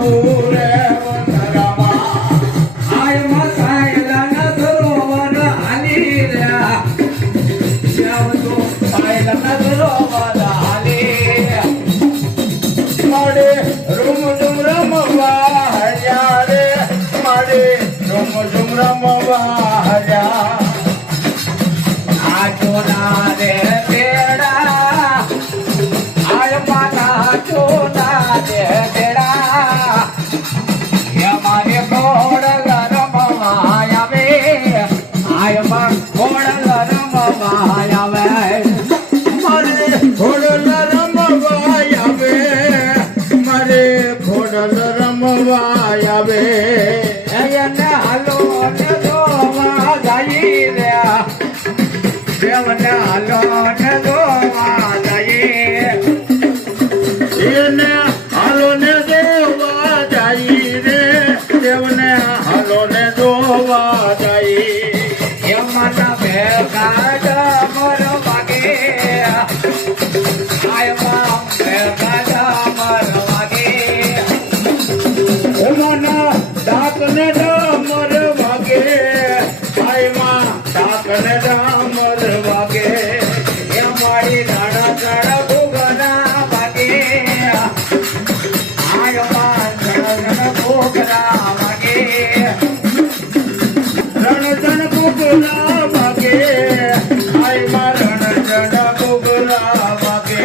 પૂરે વનરામાં આય મસાયલા ન ધરોવર હાલી રહ્યા શ્યામ તો સાયલા ન ધરોવર હાલી માડે રૂમ ઝુમ રમવા હર્યા રે માડે રૂમ ઝુમ રમવા હર્યા આચોના રે તેડા આય માતા ચોના રે તેડા અમારે કોડલ રમવા આવે આય માં કોડલ રમવા આવે મારે ઘોડલ રમવા આવે મારે ઘોડલ રમવા આવે એને હાલો ને જોવા જઈ રહ્યા દેવને હાલો ને જોવા જઈએ એને હાલો ને જોવા જાય રે દેવને હાલો ને જોવા જાય એમના ભેગા ડમર વાગે આયમાં ભેગા ડમર વાગે ઓમના ડાકને ડામર વાગે આયમાં ડાકને ડામર વાગે એ મારી ધડ ધડ ભૂગના વાગે આયમાં ધડ ધડ ભૂગના વાગે રણજણ કુકલા વાગે આયમાં રણજણ કુકલા વાગે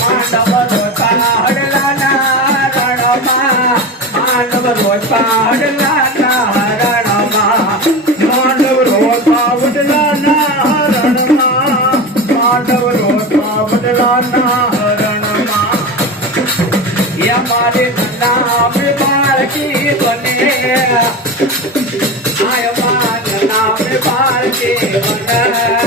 માનવ રોતા હડલાના રણમાં માનવ રોતા હડલાના રણમાં માંડવ રોતા વડલાના રણમાં માંડવ રોતા વડલાના રણમાં મારે નામ પારકી બને આય માન નામ પારકી બને